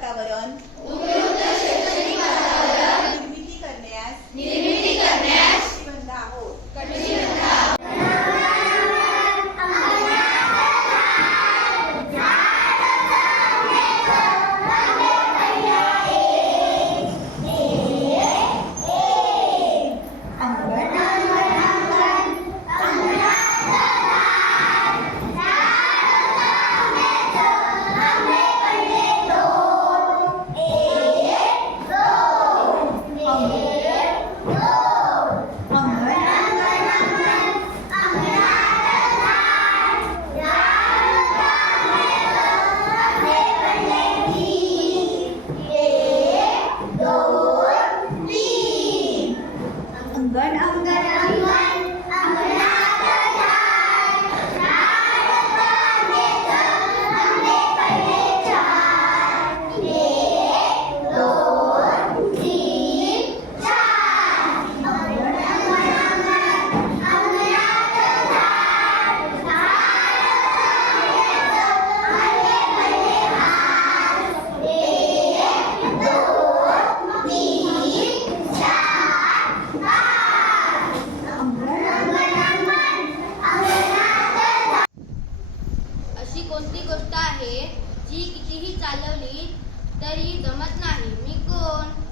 cabrón. Anggan-anggan गोष्ट आहे. जी कितीही चालवली तरी जमत नाही. मी कोण?